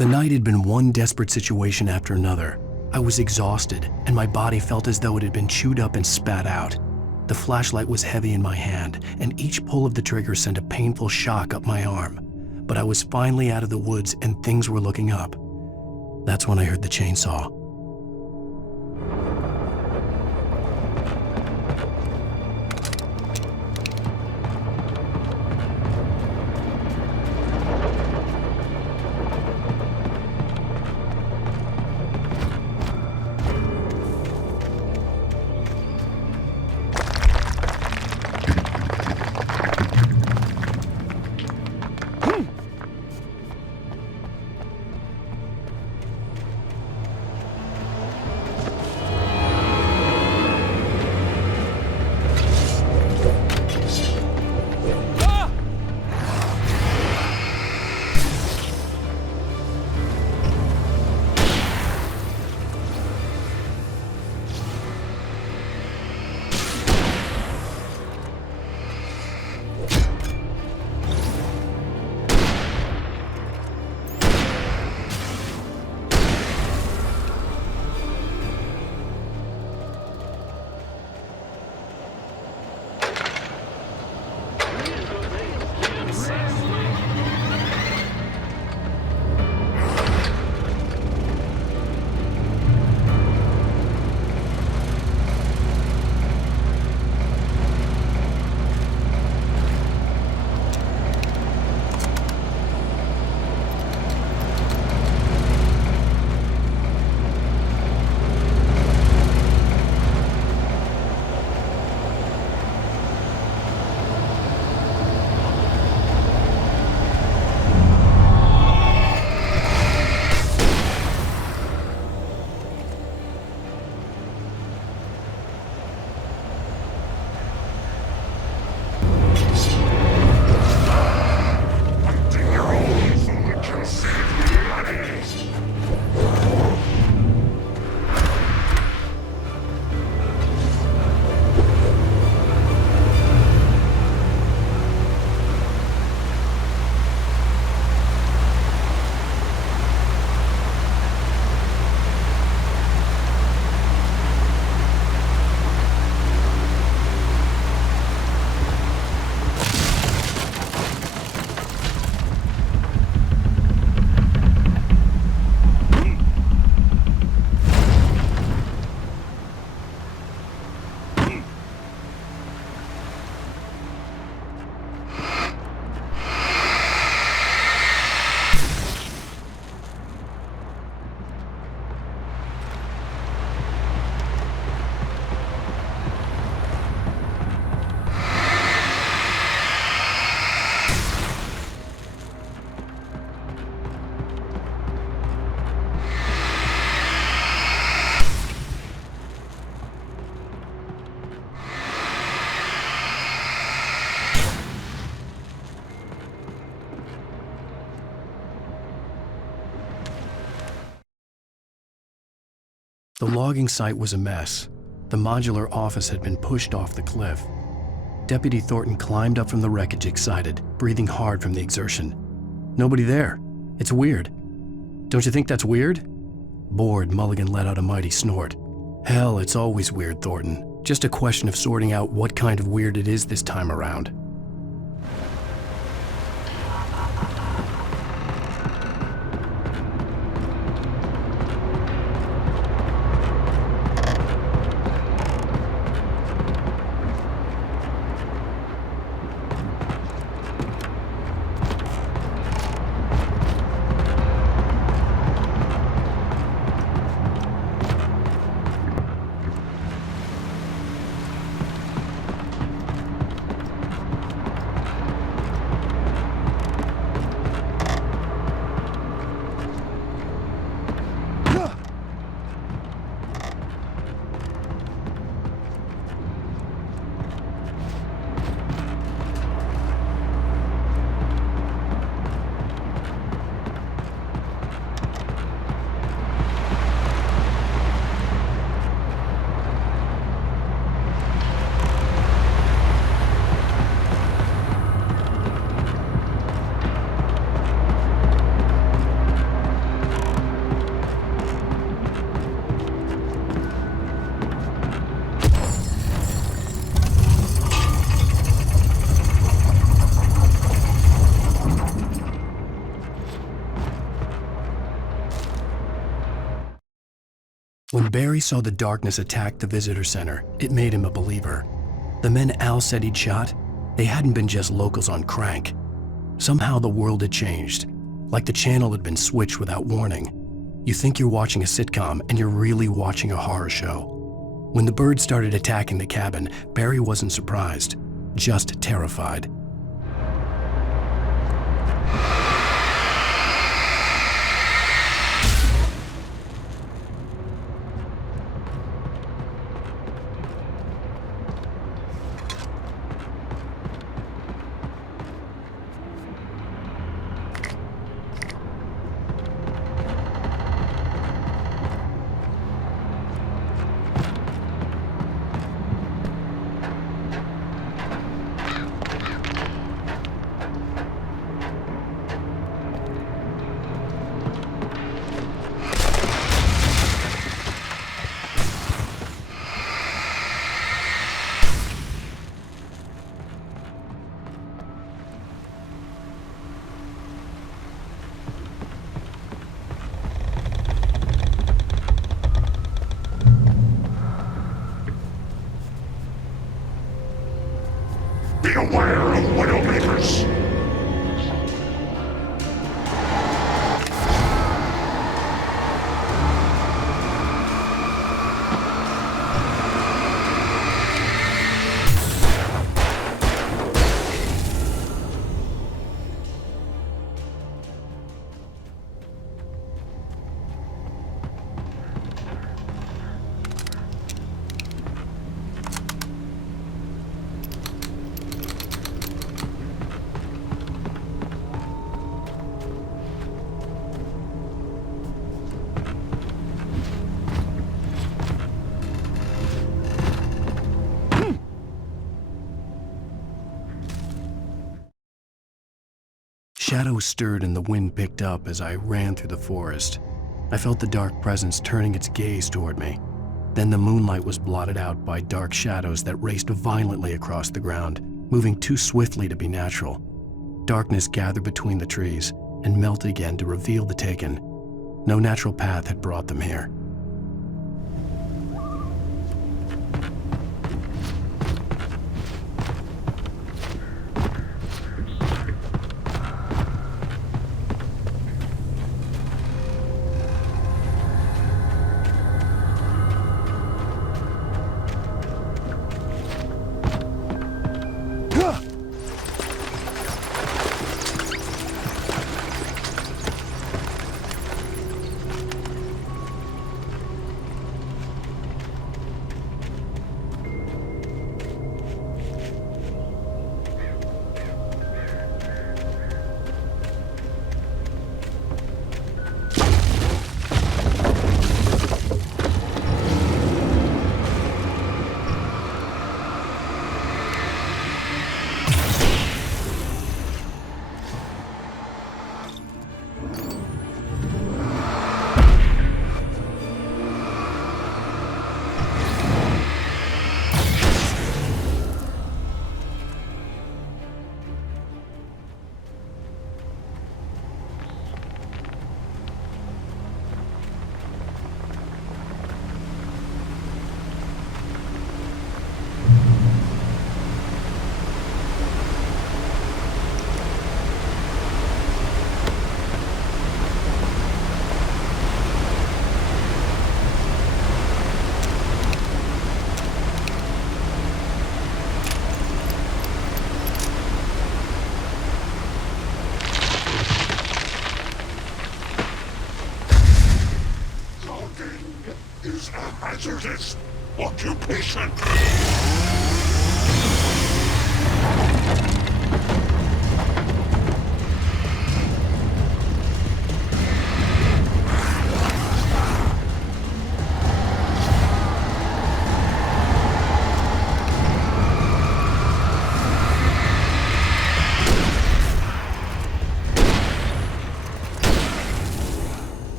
The night had been one desperate situation after another. I was exhausted, and my body felt as though it had been chewed up and spat out. The flashlight was heavy in my hand, and each pull of the trigger sent a painful shock up my arm. But I was finally out of the woods and things were looking up. That's when I heard the chainsaw. The logging site was a mess. The modular office had been pushed off the cliff. Deputy Thornton climbed up from the wreckage excited, breathing hard from the exertion. Nobody there. It's weird. Don't you think that's weird? Bored, Mulligan let out a mighty snort. Hell, it's always weird, Thornton. Just a question of sorting out what kind of weird it is this time around. Barry saw the darkness attack the visitor center, it made him a believer. The men Al said he'd shot, they hadn't been just locals on crank. Somehow the world had changed, like the channel had been switched without warning. You think you're watching a sitcom, and you're really watching a horror show. When the birds started attacking the cabin, Barry wasn't surprised, just terrified. Be aware of Widowmakers! Shadows stirred and the wind picked up as I ran through the forest. I felt the dark presence turning its gaze toward me. Then the moonlight was blotted out by dark shadows that raced violently across the ground, moving too swiftly to be natural. Darkness gathered between the trees and melted again to reveal the Taken. No natural path had brought them here. Is a hazardous occupation.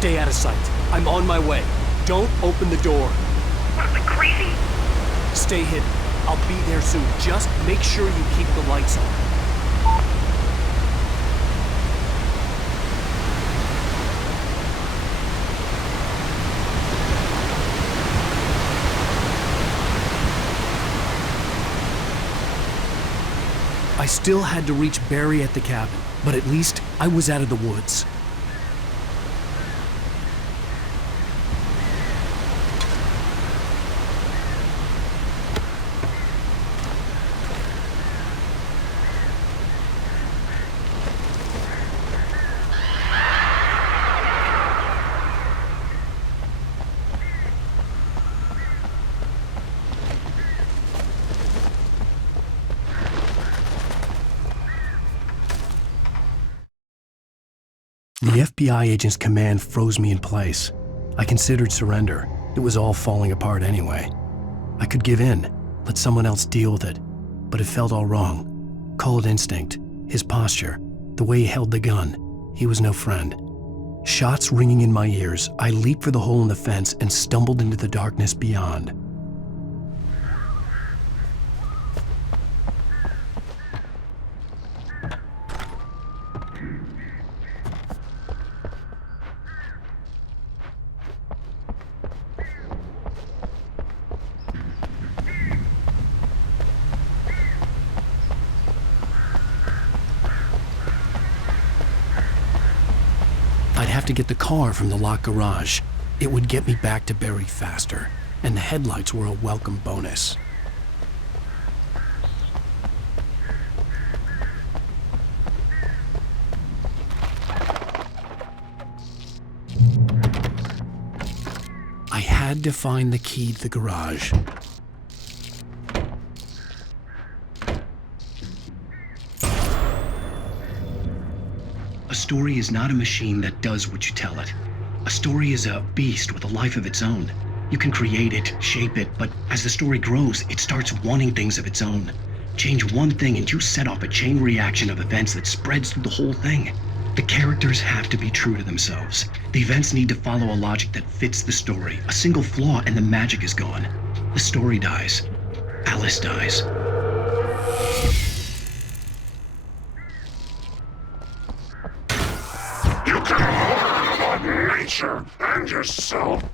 Stay out of sight. I'm on my way. Don't open the door. What, am I crazy? Stay hidden. I'll be there soon. Just make sure you keep the lights on. I still had to reach Barry at the cabin, but at least I was out of the woods. The FBI agent's command froze me in place. I considered surrender. It was all falling apart anyway. I could give in, let someone else deal with it, but it felt all wrong. Call it instinct, his posture, the way he held the gun. He was no friend. Shots ringing in my ears, I leaped for the hole in the fence and stumbled into the darkness beyond. I'd have to get the car from the locked garage. It would get me back to Barry faster, and the headlights were a welcome bonus. I had to find the key to the garage. A story is not a machine that does what you tell it. A story is a beast with a life of its own. You can create it, shape it, but as the story grows, it starts wanting things of its own. Change one thing and you set off a chain reaction of events that spreads through the whole thing. The characters have to be true to themselves. The events need to follow a logic that fits the story. A single flaw and the magic is gone. The story dies. Alice dies. You can harm on nature and yourself.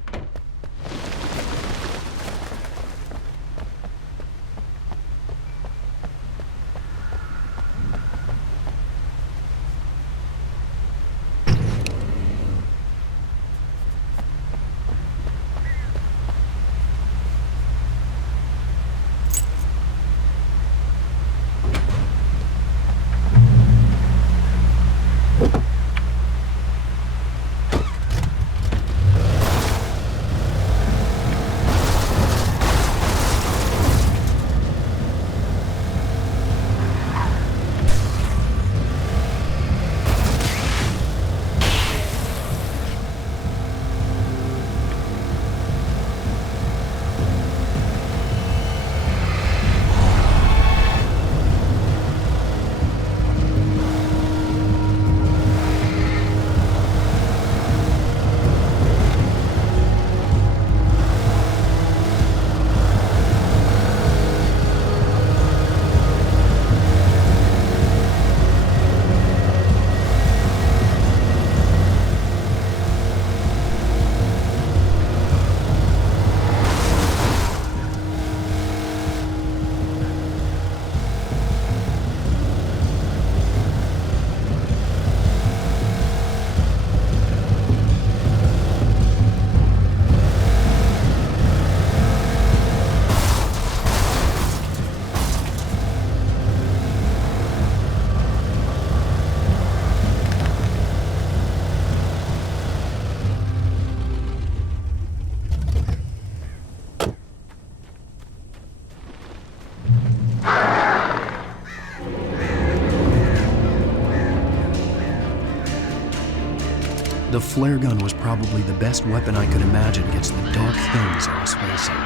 The flare gun was probably the best weapon I could imagine against the dark things I was facing.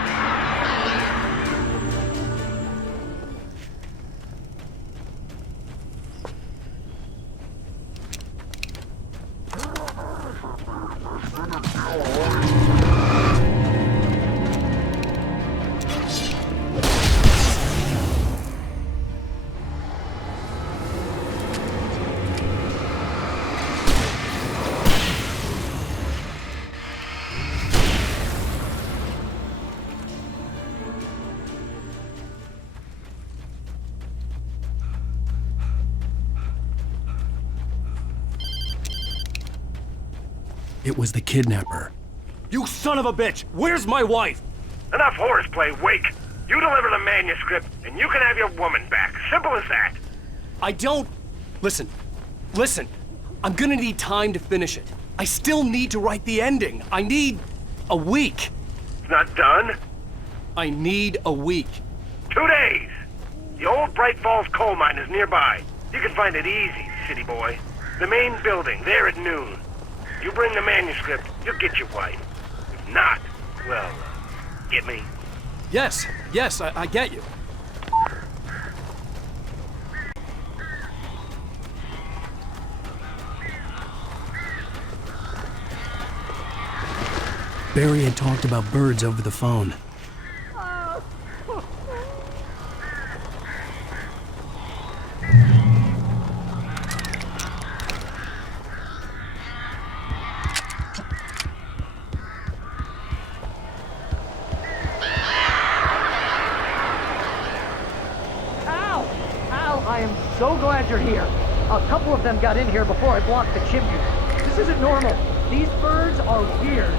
It was the kidnapper. You son of a bitch! Where's my wife? Enough horseplay, Wake. You deliver the manuscript, and you can have your woman back. Simple as that. I don't... Listen. I'm gonna need time to finish it. I still need to write the ending. I need a week. It's not done? I need a week. 2 days. The old Bright Falls coal mine is nearby. You can find it easy, city boy. The main building, there at noon. You bring the manuscript, you'll get your wife. If not, well, get me? Yes, I get you. Barry had talked about birds over the phone. Al, I am so glad you're here. A couple of them got in here before I blocked the chimney. This isn't normal. These birds are weird.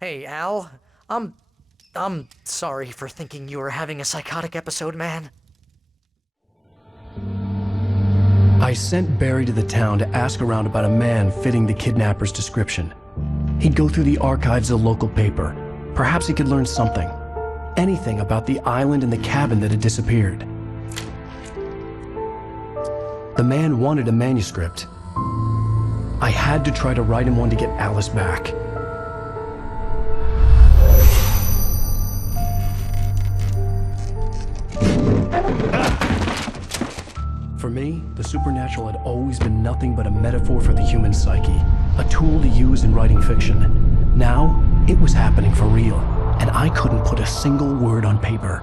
Hey, Al. I'm sorry for thinking you were having a psychotic episode, man. I sent Barry to the town to ask around about a man fitting the kidnapper's description. He'd go through the archives of the local paper. Perhaps he could learn something. Anything about the island and the cabin that had disappeared. The man wanted a manuscript. I had to try to write him one to get Alice back. For me, the supernatural had always been nothing but a metaphor for the human psyche, a tool to use in writing fiction. Now, it was happening for real, and I couldn't put a single word on paper.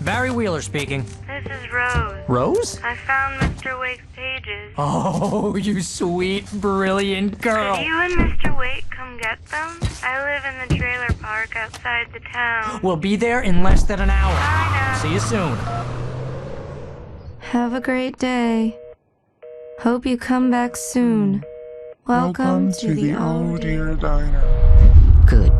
Barry Wheeler speaking. This is Rose. Rose? I found Mr. Wake's pages. Oh, you sweet, brilliant girl. Could you and Mr. Wake come get them? I live in the trailer park outside the town. We'll be there in less than an hour. I know. See you soon. Have a great day. Hope you come back soon. Welcome to the Old Dear Diner. Good